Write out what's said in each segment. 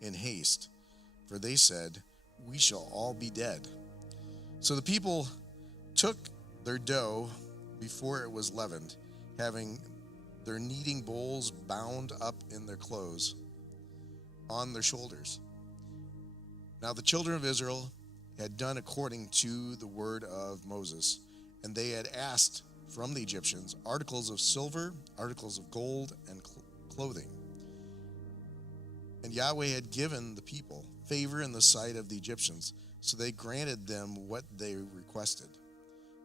in haste, for they said, "We shall all be dead." So the people took their dough before it was leavened, having their kneading bowls bound up in their clothes on their shoulders. Now the children of Israel had done according to the word of Moses, and they had asked from the Egyptians articles of silver, articles of gold, and clothing. And Yahweh had given the people favor in the sight of the Egyptians, so they granted them what they requested.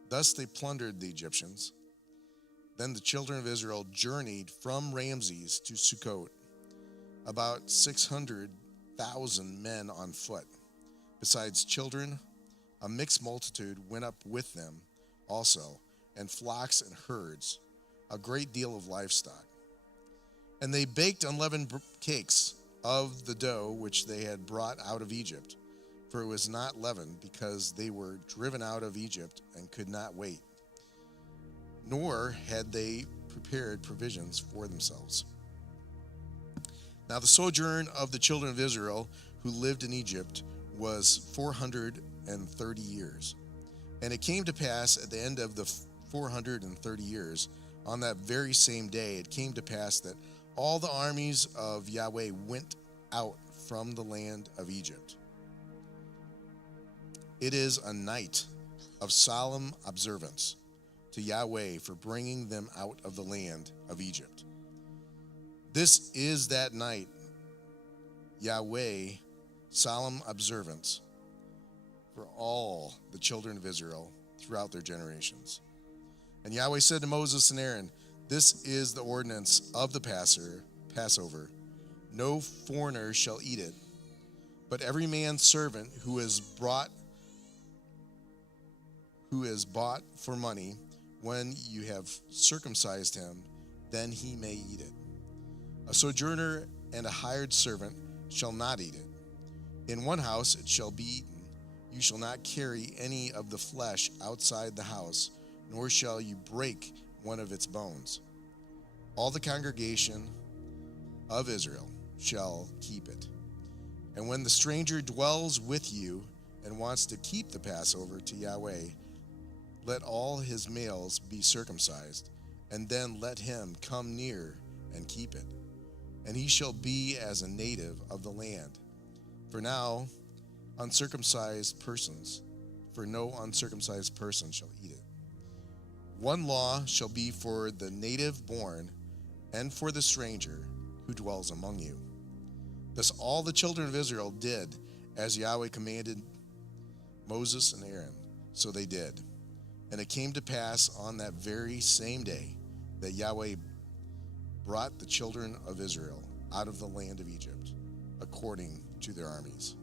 Thus they plundered the Egyptians. Then the children of Israel journeyed from Ramses to Sukkot, about 600,000 men on foot. Besides children, a mixed multitude went up with them also, and flocks and herds, a great deal of livestock. And they baked unleavened cakes of the dough which they had brought out of Egypt, for it was not leavened, because they were driven out of Egypt and could not wait. Nor had they prepared provisions for themselves. Now the sojourn of the children of Israel who lived in Egypt was 430 years. And it came to pass at the end of the 430 years, on that very same day, it came to pass that all the armies of Yahweh went out from the land of Egypt. It is a night of solemn observance to Yahweh for bringing them out of the land of Egypt. This is that night, Yahweh, solemn observance for all the children of Israel throughout their generations. And Yahweh said to Moses and Aaron, "This is the ordinance of the Passover. No foreigner shall eat it, but every man's servant who is bought for money, when you have circumcised him, then he may eat it. A sojourner and a hired servant shall not eat it. In one house it shall be eaten. You shall not carry any of the flesh outside the house, nor shall you break one of its bones. All the congregation of Israel shall keep it. And when the stranger dwells with you and wants to keep the Passover to Yahweh, let all his males be circumcised, and then let him come near and keep it. And he shall be as a native of the land. For no uncircumcised person shall eat it. One law shall be for the native born and for the stranger who dwells among you." Thus all the children of Israel did as Yahweh commanded Moses and Aaron, so they did. And it came to pass on that very same day that Yahweh brought the children of Israel out of the land of Egypt, according to their armies.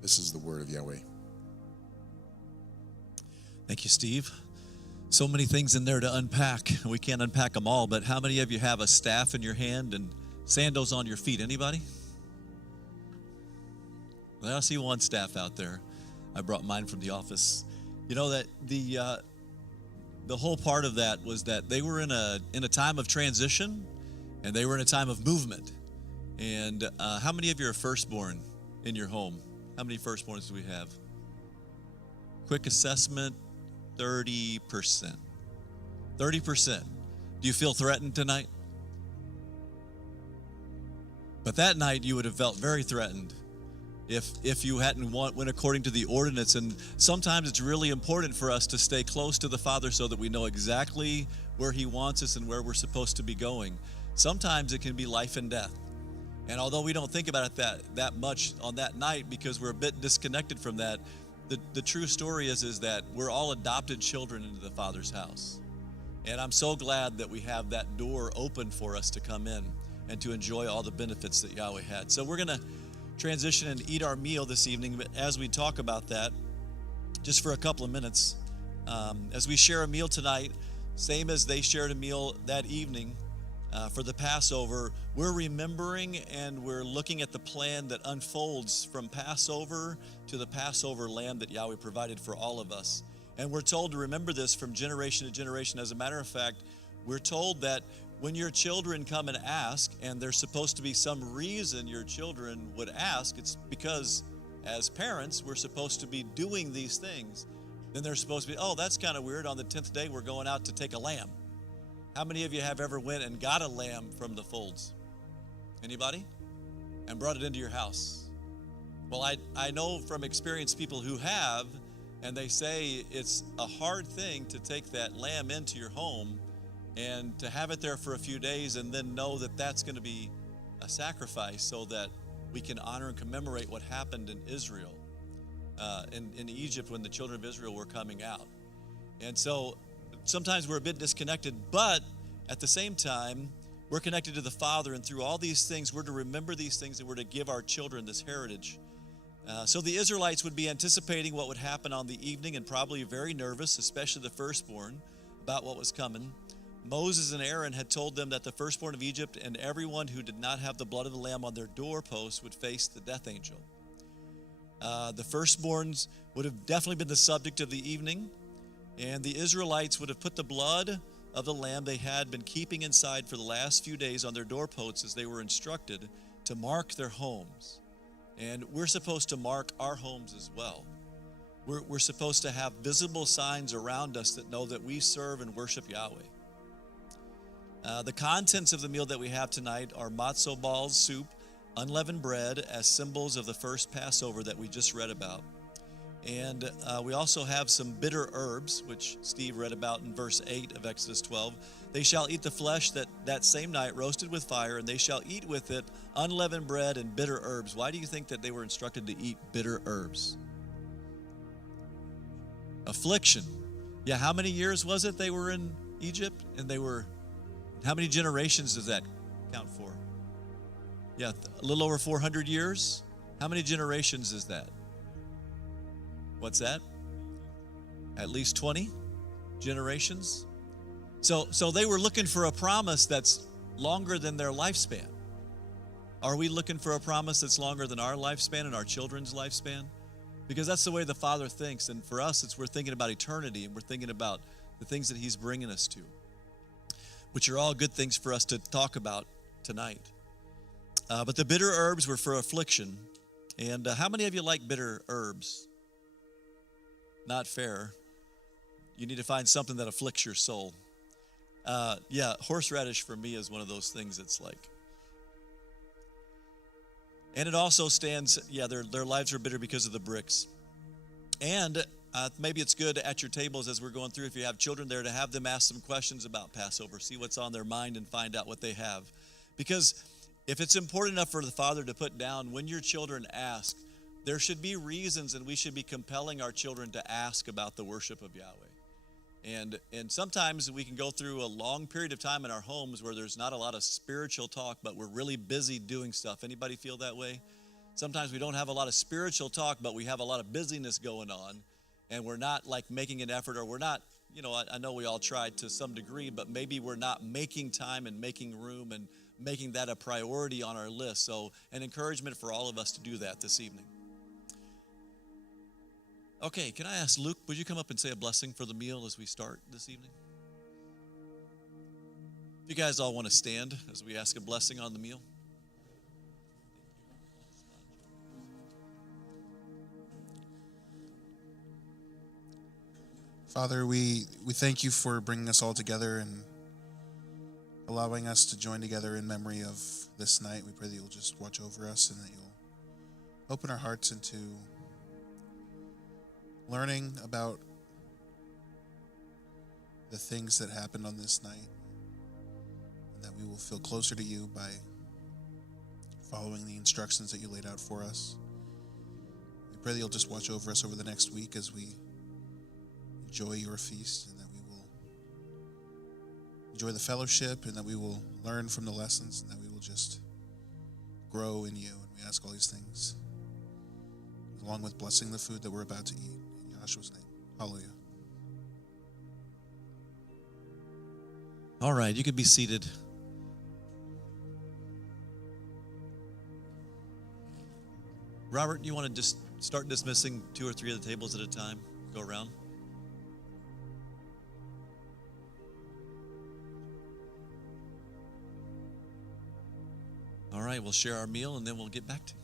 This is the word of Yahweh. Thank you, Steve. So many things in there to unpack. We can't unpack them all, but how many of you have a staff in your hand and sandals on your feet? Anybody? Well, I see one staff out there. I brought mine from the office. You know that the whole part of that was that they were in a time of transition, and they were in a time of movement. And how many of you are firstborn in your home? How many firstborns do we have? Quick assessment, 30%. 30%. Do you feel threatened tonight? But that night you would have felt very threatened if you hadn't went according to the ordinance. And sometimes it's really important for us to stay close to the Father so that we know exactly where He wants us and where we're supposed to be going. Sometimes it can be life and death. And although we don't think about it that much on that night because we're a bit disconnected from that, the true story is that we're all adopted children into the Father's house. And I'm so glad that we have that door open for us to come in and to enjoy all the benefits that Yahweh had. So we're going to transition and eat our meal this evening. But as we talk about that, just for a couple of minutes, as we share a meal tonight, same as they shared a meal that evening for the Passover, we're remembering and we're looking at the plan that unfolds from Passover to the Passover lamb that Yahweh provided for all of us. And we're told to remember this from generation to generation. As a matter of fact, we're told that when your children come and ask, and there's supposed to be some reason your children would ask, it's because as parents, we're supposed to be doing these things. Then they're supposed to be, oh, that's kind of weird. On the 10th day, we're going out to take a lamb. How many of you have ever went and got a lamb from the folds? Anybody? And brought it into your house? Well, I know from experience people who have, and they say it's a hard thing to take that lamb into your home and to have it there for a few days and then know that that's going to be a sacrifice so that we can honor and commemorate what happened in Israel, in Egypt when the children of Israel were coming out. And so sometimes we're a bit disconnected, but at the same time, we're connected to the Father, and through all these things, we're to remember these things and we're to give our children this heritage. So the Israelites would be anticipating what would happen on the evening and probably very nervous, especially the firstborn, about what was coming. Moses and Aaron had told them that the firstborn of Egypt and everyone who did not have the blood of the lamb on their doorposts would face the death angel. The firstborns would have definitely been the subject of the evening, and the Israelites would have put the blood of the lamb they had been keeping inside for the last few days on their doorposts as they were instructed to mark their homes. And we're supposed to mark our homes as well. We're supposed to have visible signs around us that know that we serve and worship Yahweh. The contents of the meal that we have tonight are matzo balls, soup, unleavened bread as symbols of the first Passover that we just read about. And we also have some bitter herbs, which Steve read about in verse 8 of Exodus 12. They shall eat the flesh that same night roasted with fire, and they shall eat with it unleavened bread and bitter herbs. Why do you think that they were instructed to eat bitter herbs? Affliction. Yeah, how many years was it they were in Egypt? And how many generations does that count for? Yeah, a little over 400 years. How many generations is that? What's that? At least 20 generations. So they were looking for a promise that's longer than their lifespan. Are we looking for a promise that's longer than our lifespan and our children's lifespan? Because that's the way the Father thinks. And for us, we're thinking about eternity, and we're thinking about the things that He's bringing us to, which are all good things for us to talk about tonight. But the bitter herbs were for affliction. And how many of you like bitter herbs? Not fair. You need to find something that afflicts your soul. Yeah, horseradish for me is one of those things that's like. And it also stands, their lives are bitter because of the bricks. And maybe it's good at your tables as we're going through, if you have children there, to have them ask some questions about Passover, see what's on their mind and find out what they have. Because if it's important enough for the Father to put down, when your children ask, there should be reasons, and we should be compelling our children to ask about the worship of Yahweh. And sometimes we can go through a long period of time in our homes where there's not a lot of spiritual talk, but we're really busy doing stuff. Anybody feel that way? Sometimes we don't have a lot of spiritual talk, but we have a lot of busyness going on, and we're not like making an effort, or we're not, I know we all tried to some degree, but maybe we're not making time and making room and making that a priority on our list. So an encouragement for all of us to do that this evening. Okay, can I ask Luke, would you come up and say a blessing for the meal as we start this evening? If you guys all want to stand as we ask a blessing on the meal. Father, we thank you for bringing us all together and allowing us to join together in memory of this night. We pray that you'll just watch over us and that you'll open our hearts into learning about the things that happened on this night, and that we will feel closer to you by following the instructions that you laid out for us. We pray that you'll just watch over us over the next week as we enjoy your feast, and that we will enjoy the fellowship, and that we will learn from the lessons, and that we will just grow in you. And we ask all these things, along with blessing the food that we're about to eat. In Yahshua's name. Hallelujah. All right, you can be seated. Robert, you want to just start dismissing 2 or 3 of the tables at a time? Go around. I will share our meal, and then we'll get back to you.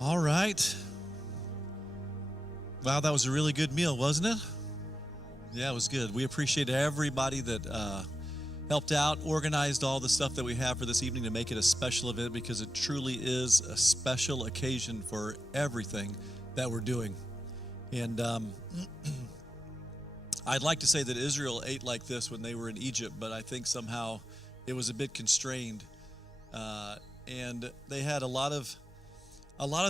All right. Wow, that was a really good meal, wasn't it? Yeah, it was good. We appreciate everybody that helped out, organized all the stuff that we have for this evening to make it a special event, because it truly is a special occasion for everything that we're doing. And I'd like to say that Israel ate like this when they were in Egypt, but I think somehow it was a bit constrained. And they had a lot of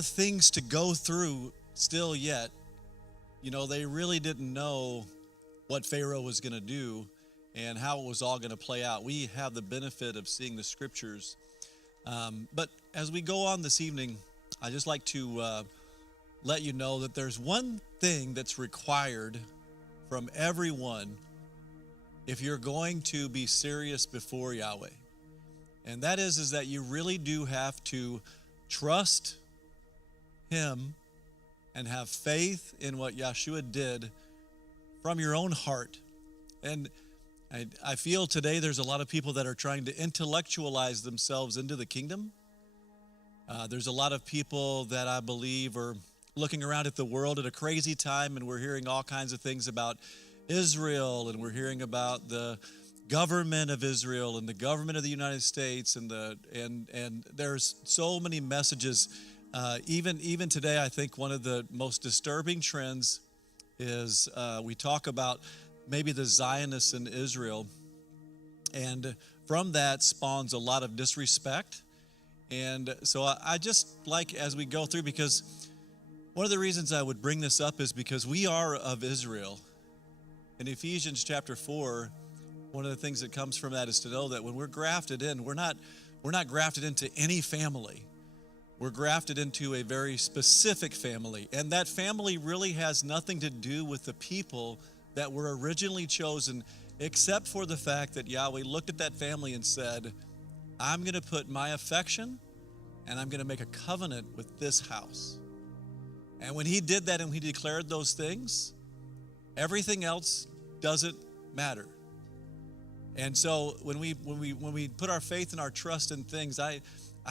things to go through still yet. You know, they really didn't know what Pharaoh was going to do and how it was all going to play out. We have the benefit of seeing the scriptures. But as we go on this evening, I'd just like to let you know that there's one thing that's required from everyone if you're going to be serious before Yahweh. And that is that you really do have to trust Him and have faith in what Yeshua did from your own heart. And I feel today there's a lot of people that are trying to intellectualize themselves into the kingdom. There's a lot of people that I believe are looking around at the world at a crazy time, and we're hearing all kinds of things about Israel, and we're hearing about the government of Israel and the government of the United States, and there's so many messages. Even today, I think one of the most disturbing trends is we talk about maybe the Zionists in Israel, and from that spawns a lot of disrespect. And so I just like, as we go through, because one of the reasons I would bring this up is because we are of Israel. In Ephesians chapter 4, one of the things that comes from that is to know that when we're grafted in, we're not grafted into any family. We're grafted into a very specific family, and that family really has nothing to do with the people that were originally chosen, except for the fact that Yahweh looked at that family and said, I'm going to put my affection and I'm going to make a covenant with this house. And when He did that and He declared those things, everything else doesn't matter. And so when we put our faith and our trust in things, I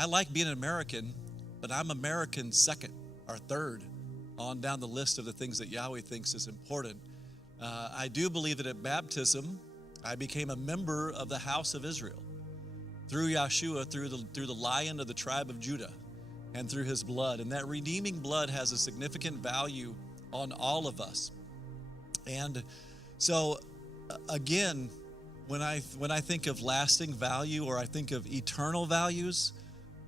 like being an American, but I'm American second or third on down the list of the things that Yahweh thinks is important. I do believe that at baptism, I became a member of the house of Israel through Yeshua, through the Lion of the tribe of Judah, and through His blood. And that redeeming blood has a significant value on all of us. And so, again, when I think of lasting value, or I think of eternal values,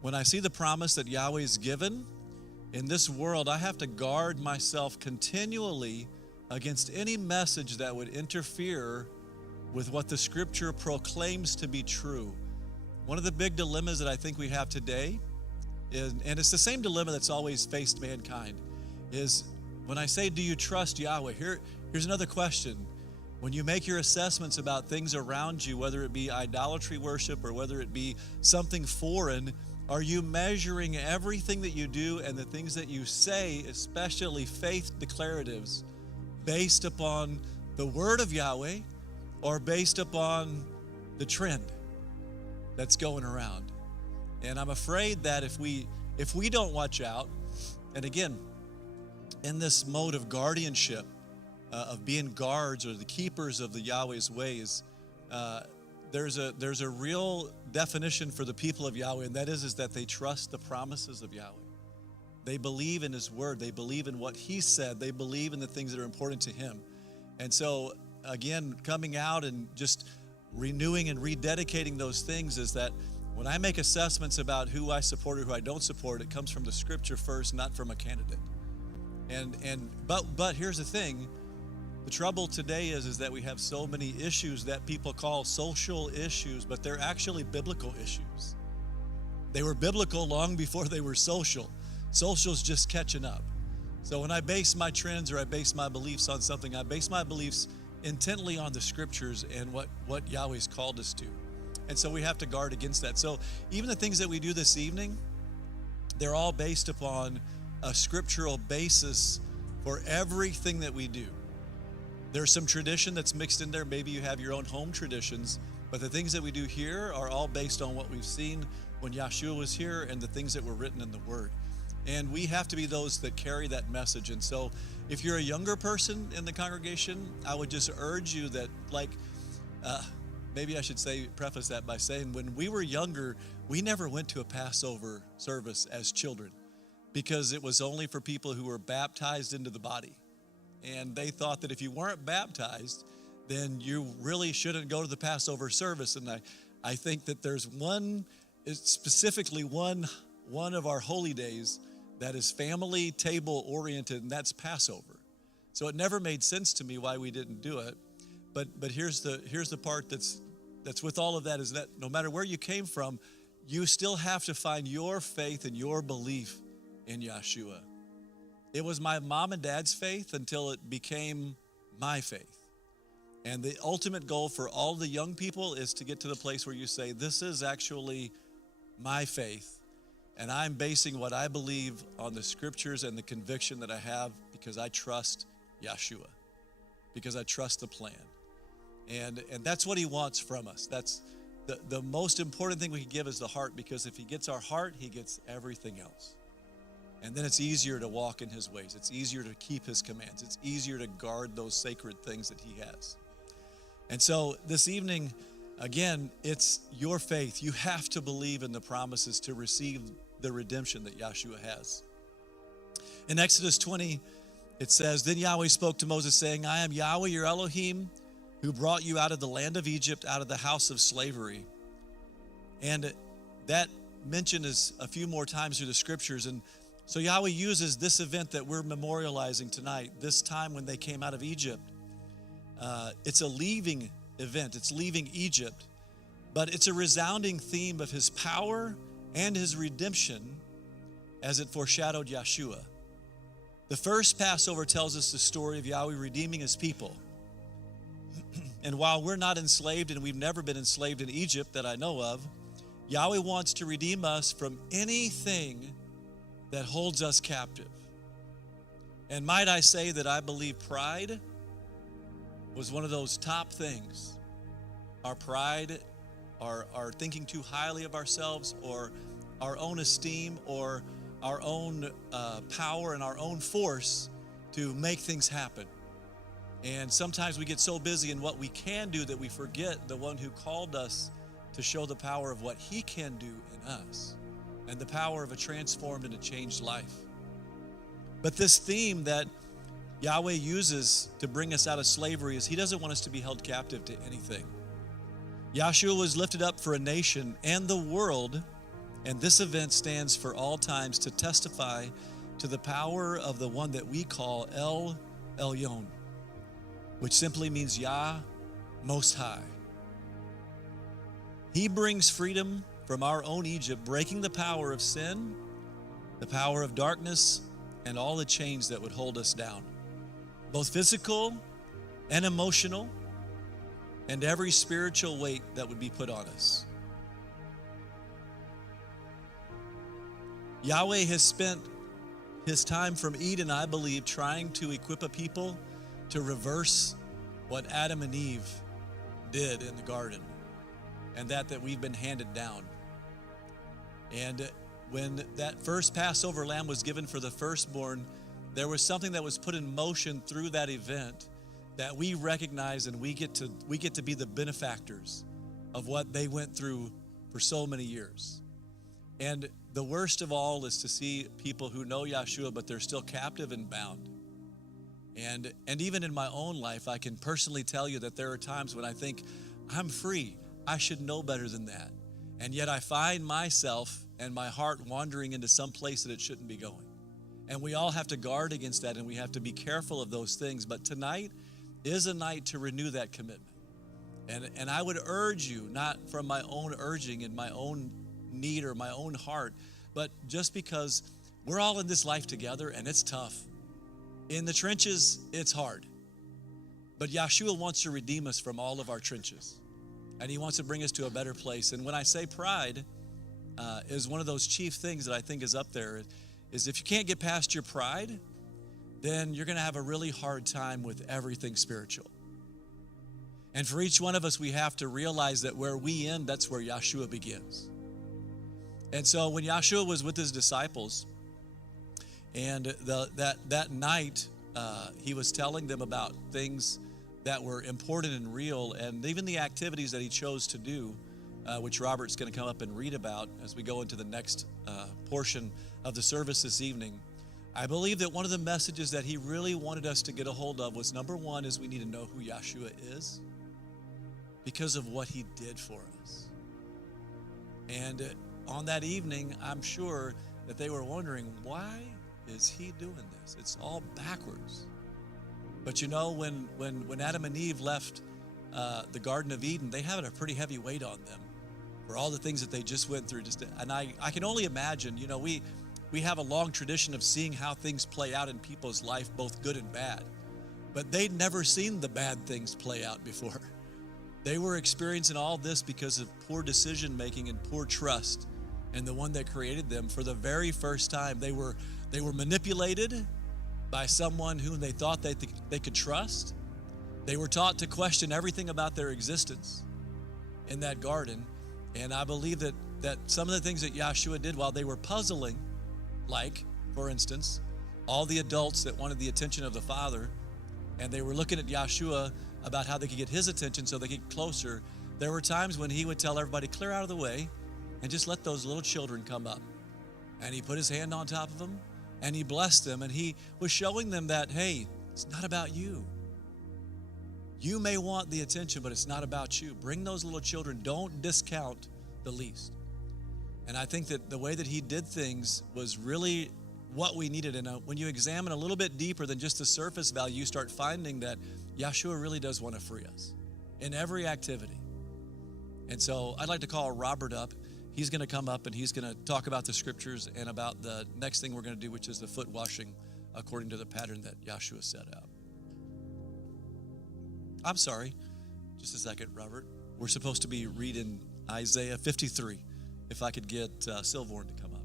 when I see the promise that Yahweh's given in this world, I have to guard myself continually against any message that would interfere with what the Scripture proclaims to be true. One of the big dilemmas that I think we have today is, and it's the same dilemma that's always faced mankind, is when I say, do you trust Yahweh? Here's another question. When you make your assessments about things around you, whether it be idolatry worship or whether it be something foreign, are you measuring everything that you do and the things that you say, especially faith declaratives, based upon the word of Yahweh or based upon the trend that's going around? And I'm afraid that if we don't watch out, and again, in this mode of guardianship, of being guards or the keepers of the Yahweh's ways, there's a real definition for the people of Yahweh, and that is that they trust the promises of Yahweh. They believe in His word. They believe in what He said. They believe in the things that are important to Him. And so, again, coming out and just renewing and rededicating those things is that when I make assessments about who I support or who I don't support, it comes from the Scripture first, not from a candidate. But here's the thing. The trouble today is that we have so many issues that people call social issues, but they're actually biblical issues. They were biblical long before they were social. Social's just catching up. So when I base my trends or I base my beliefs on something, I base my beliefs intently on the Scriptures and what Yahweh's called us to. And so we have to guard against that. So even the things that we do this evening, they're all based upon a scriptural basis for everything that we do. There's some tradition that's mixed in there. Maybe you have your own home traditions, but the things that we do here are all based on what we've seen when Yeshua was here and the things that were written in the Word. And we have to be those that carry that message. And so if you're a younger person in the congregation, I would just urge you that, maybe I should preface that by saying, when we were younger, we never went to a Passover service as children because it was only for people who were baptized into the body. And they thought that if you weren't baptized, then you really shouldn't go to the Passover service. And I think that there's specifically one of our holy days that is family table oriented, and that's Passover. So it never made sense to me why we didn't do it. But here's the part that's with all of that, is that no matter where you came from, you still have to find your faith and your belief in Yeshua. It was my mom and dad's faith until it became my faith. And the ultimate goal for all the young people is to get to the place where you say, this is actually my faith. And I'm basing what I believe on the scriptures and the conviction that I have because I trust Yeshua, because I trust the plan. And that's what he wants from us. That's the most important thing we can give is the heart, because if he gets our heart, he gets everything else. And then it's easier to walk in his ways. It's easier to keep his commands. It's easier to guard those sacred things that he has. And so this evening, again, it's your faith. You have to believe in the promises to receive the redemption that Yeshua has. In Exodus 20, it says, Then Yahweh spoke to Moses, saying, I am Yahweh your Elohim, who brought you out of the land of Egypt, out of the house of slavery. And that mention is a few more times through the scriptures. And so Yahweh uses this event that we're memorializing tonight, this time when they came out of Egypt. It's a leaving event. It's leaving Egypt. But it's a resounding theme of his power and his redemption as it foreshadowed Yeshua. The first Passover tells us the story of Yahweh redeeming his people. And while we're not enslaved, and we've never been enslaved in Egypt that I know of, Yahweh wants to redeem us from anything that holds us captive. And might I say that I believe pride was one of those top things. Our pride, our thinking too highly of ourselves, or our own esteem, or our own power and our own force to make things happen. And sometimes we get so busy in what we can do that we forget the one who called us to show the power of what he can do in us and the power of a transformed and a changed life. But this theme that Yahweh uses to bring us out of slavery is he doesn't want us to be held captive to anything. Yahshua was lifted up for a nation and the world, and this event stands for all times to testify to the power of the one that we call El Elyon, which simply means Yah, Most High. He brings freedom from our own Egypt, breaking the power of sin, the power of darkness, and all the chains that would hold us down, both physical and emotional, and every spiritual weight that would be put on us. Yahweh has spent his time from Eden, I believe, trying to equip a people to reverse what Adam and Eve did in the garden, and that we've been handed down. And when that first Passover lamb was given for the firstborn, there was something that was put in motion through that event that we recognize, and we get to be the benefactors of what they went through for so many years. And the worst of all is to see people who know Yeshua, but they're still captive and bound. And even in my own life, I can personally tell you that there are times when I think, I'm free. I should know better than that. And yet I find myself and my heart wandering into some place that it shouldn't be going. And we all have to guard against that, and we have to be careful of those things. But tonight is a night to renew that commitment. And I would urge you, not from my own urging and my own need or my own heart, but just because we're all in this life together and it's tough. In the trenches, it's hard. But Yeshua wants to redeem us from all of our trenches. And he wants to bring us to a better place. And when I say pride is one of those chief things that I think is up there, is if you can't get past your pride, then you're going to have a really hard time with everything spiritual. And for each one of us, we have to realize that where we end, that's where Yeshua begins. And so when Yeshua was with his disciples, And that night, he was telling them about things that were important and real, and even the activities that he chose to do, which Robert's going to come up and read about as we go into the next portion of the service this evening. I believe that one of the messages that he really wanted us to get a hold of was, number one, is we need to know who Yeshua is because of what he did for us. And on that evening, I'm sure that they were wondering, why is he doing this? It's all backwards. But you know, when Adam and Eve left the Garden of Eden, they had a pretty heavy weight on them for all the things that they just went through. And I can only imagine, you know, we have a long tradition of seeing how things play out in people's life, both good and bad. But they'd never seen the bad things play out before. They were experiencing all this because of poor decision making and poor trust in the one that created them. For the very first time, they were manipulated by someone whom they thought they could trust. They were taught to question everything about their existence in that garden. And I believe that some of the things that Yeshua did while they were puzzling, like, for instance, all the adults that wanted the attention of the Father, and they were looking at Yeshua about how they could get his attention so they could get closer, there were times when he would tell everybody, clear out of the way and just let those little children come up. And he put his hand on top of them, and he blessed them, and he was showing them that, hey, it's not about you. You may want the attention, but it's not about you. Bring those little children. Don't discount the least. And I think that the way that he did things was really what we needed. And when you examine a little bit deeper than just the surface value, you start finding that Yeshua really does want to free us in every activity. And so I'd like to call Robert up. He's going to come up and he's going to talk about the scriptures and about the next thing we're going to do, which is the foot washing according to the pattern that Yeshua set out. I'm sorry, just a second, Robert. We're supposed to be reading Isaiah 53. If I could get Silvorn to come up.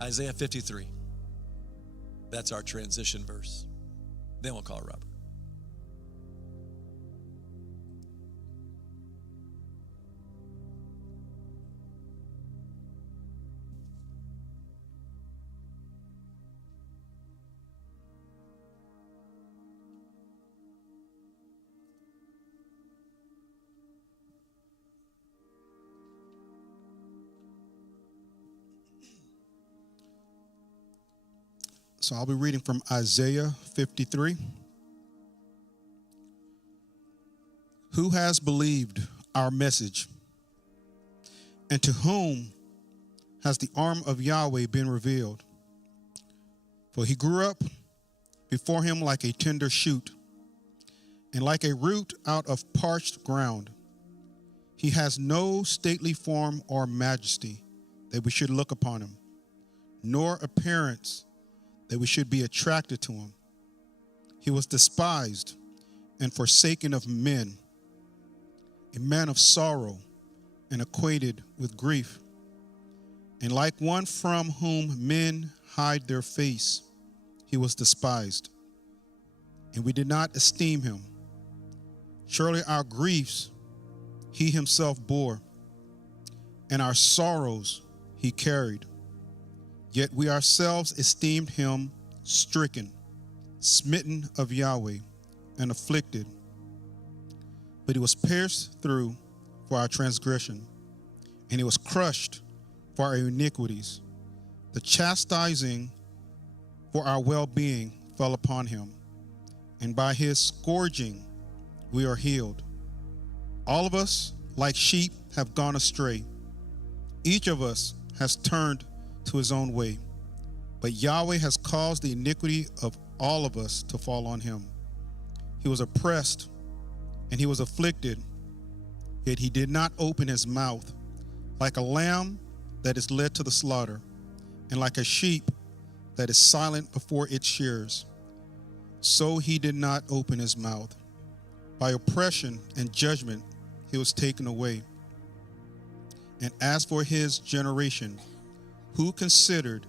Isaiah 53. That's our transition verse. Then we'll call Robert. So I'll be reading from Isaiah 53. Who has believed our message? And to whom has the arm of Yahweh been revealed? For he grew up before him like a tender shoot, and like a root out of parched ground. He has no stately form or majesty that we should look upon him, nor appearance that we should be attracted to him. He was despised and forsaken of men, a man of sorrow and acquainted with grief. And like one from whom men hide their face, he was despised, and we did not esteem him. Surely our griefs he himself bore, and our sorrows he carried. Yet we ourselves esteemed him stricken, smitten of Yahweh, and afflicted. But he was pierced through for our transgression, and he was crushed for our iniquities. The chastising for our well-being fell upon him, and by his scourging we are healed. All of us, like sheep, have gone astray. Each of us has turned to his own way, but Yahweh has caused the iniquity of all of us to fall on him. He was oppressed and he was afflicted, yet he did not open his mouth. Like a lamb that is led to the slaughter, and like a sheep that is silent before its shearers, so he did not open his mouth. By oppression and judgment he was taken away. And as for his generation, who considered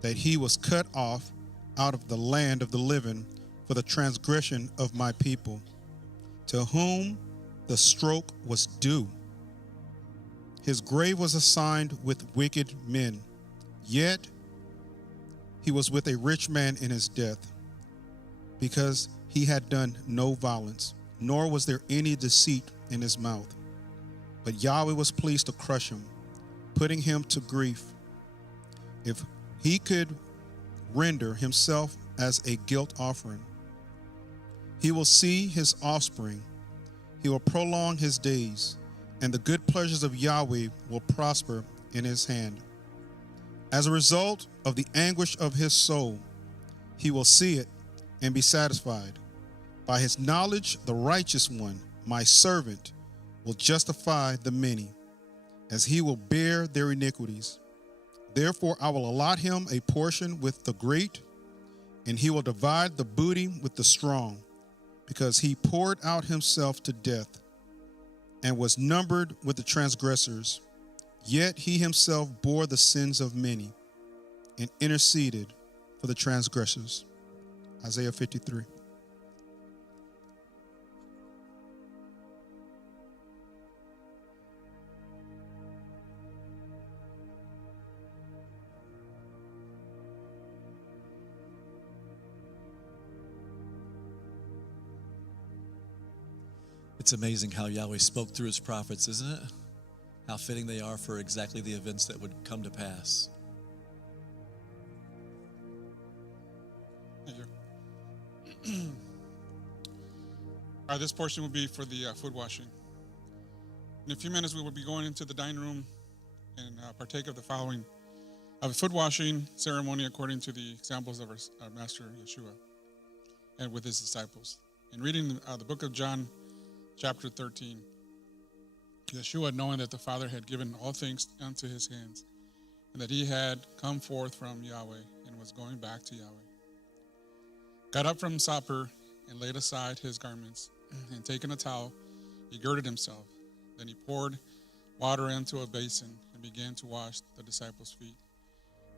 that he was cut off out of the land of the living for the transgression of my people, to whom the stroke was due. His grave was assigned with wicked men, yet he was with a rich man in his death, because he had done no violence, nor was there any deceit in his mouth. But Yahweh was pleased to crush him, putting him to grief. If he could render himself as a guilt offering, he will see his offspring. He will prolong his days, and the good pleasures of Yahweh will prosper in his hand. As a result of the anguish of his soul, he will see it and be satisfied. By his knowledge, the righteous one, my servant, will justify the many, as he will bear their iniquities. Therefore, I will allot him a portion with the great, and he will divide the booty with the strong, because he poured out himself to death and was numbered with the transgressors. Yet he himself bore the sins of many and interceded for the transgressors. Isaiah 53. It's amazing how Yahweh spoke through his prophets, isn't it? How fitting they are for exactly the events that would come to pass. Thank you. All right, this portion will be for the food washing. In a few minutes, we will be going into the dining room and partake of the following of a food washing ceremony according to the examples of our Master Yeshua and with his disciples. In reading the book of John, chapter 13, Yeshua, knowing that the Father had given all things unto his hands, and that he had come forth from Yahweh and was going back to Yahweh, got up from supper and laid aside his garments, and taking a towel, he girded himself. Then he poured water into a basin and began to wash the disciples' feet,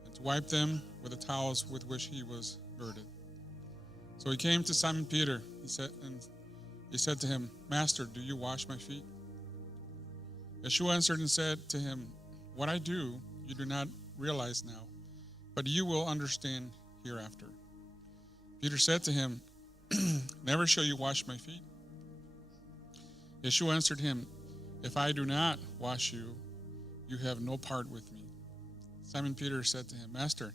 and to wipe them with the towels with which he was girded. So he came to Simon Peter. He said to him, Master, do you wash my feet? Yeshua answered and said to him, What I do, you do not realize now, but you will understand hereafter. Peter said to him, Never shall you wash my feet. Yeshua answered him, If I do not wash you, you have no part with me. Simon Peter said to him, Master,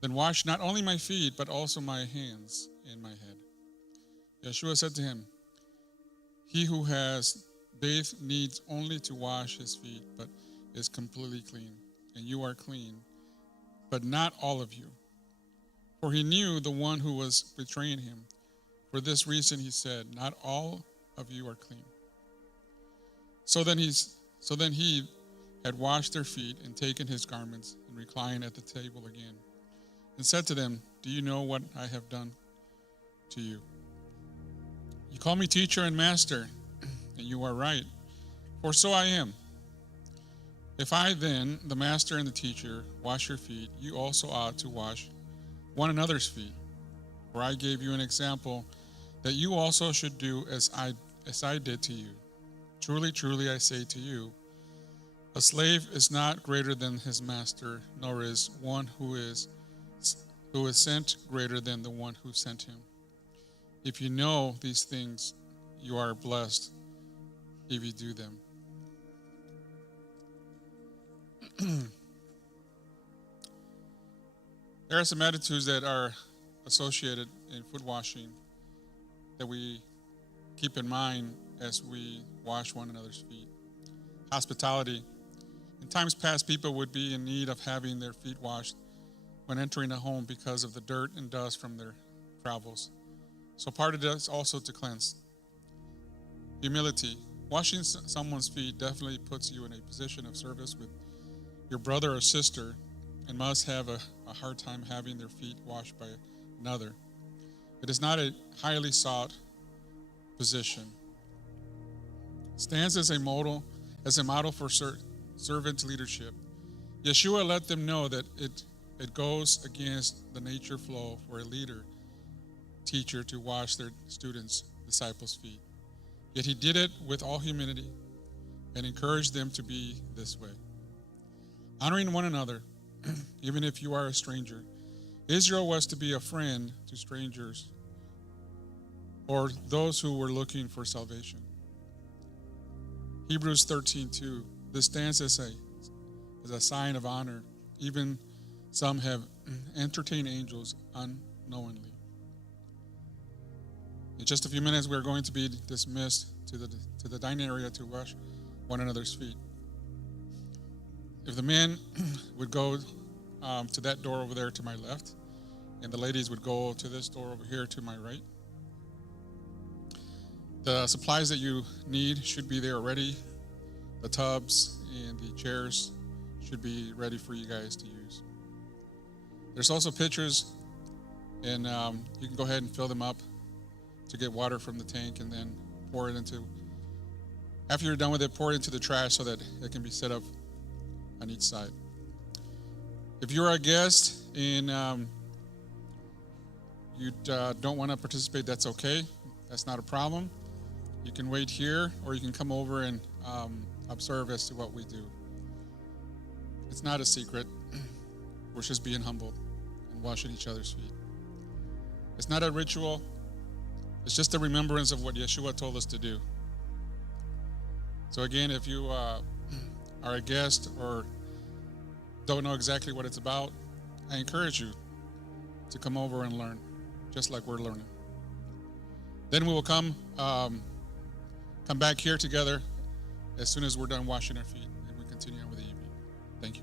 then wash not only my feet, but also my hands and my head. Yeshua said to him, He who has bathed needs only to wash his feet, but is completely clean. And you are clean, but not all of you. For he knew the one who was betraying him. For this reason he said, Not all of you are clean. So then he had washed their feet and taken his garments and reclined at the table again, and said to them, Do you know what I have done to you? You call me teacher and master, and you are right, for so I am. If I then, the master and the teacher, wash your feet, you also ought to wash one another's feet. For I gave you an example that you also should do as I did to you. Truly, truly, I say to you, a slave is not greater than his master, nor is one who is sent greater than the one who sent him. If you know these things, you are blessed if you do them. There are some attitudes that are associated in foot washing that we keep in mind as we wash one another's feet. Hospitality. In times past, people would be in need of having their feet washed when entering a home because of the dirt and dust from their travels. So part of it is also to cleanse. Humility. Washing someone's feet definitely puts you in a position of service with your brother or sister and must have a hard time having their feet washed by another. It is not a highly sought position. Stands as a model for servant leadership. Yeshua let them know that it goes against the nature flow for a teacher to wash their students' disciples' feet. Yet he did it with all humility and encouraged them to be this way. Honoring one another, even if you are a stranger, Israel was to be a friend to strangers or those who were looking for salvation. Hebrews 13:2. This stands as a sign of honor. Even some have entertained angels unknowingly. In just a few minutes, we're going to be dismissed to the dining area to wash one another's feet. If the men would go to that door over there to my left, and the ladies would go to this door over here to my right. The supplies that you need should be there already. The tubs and the chairs should be ready for you guys to use. There's also pitchers, and you can go ahead and fill them up to get water from the tank, and then pour it into, after you're done with it, pour it into the trash so that it can be set up on each side. If you're a guest and you don't want to participate, that's okay. That's not a problem. You can wait here, or you can come over and observe as to what we do. It's not a secret. We're just being humble and washing each other's feet. It's not a ritual. It's just a remembrance of what Yeshua told us to do. So again, if you are a guest or don't know exactly what it's about, I encourage you to come over and learn, just like we're learning. Then we will come back here together as soon as we're done washing our feet, and we continue on with the evening. Thank you.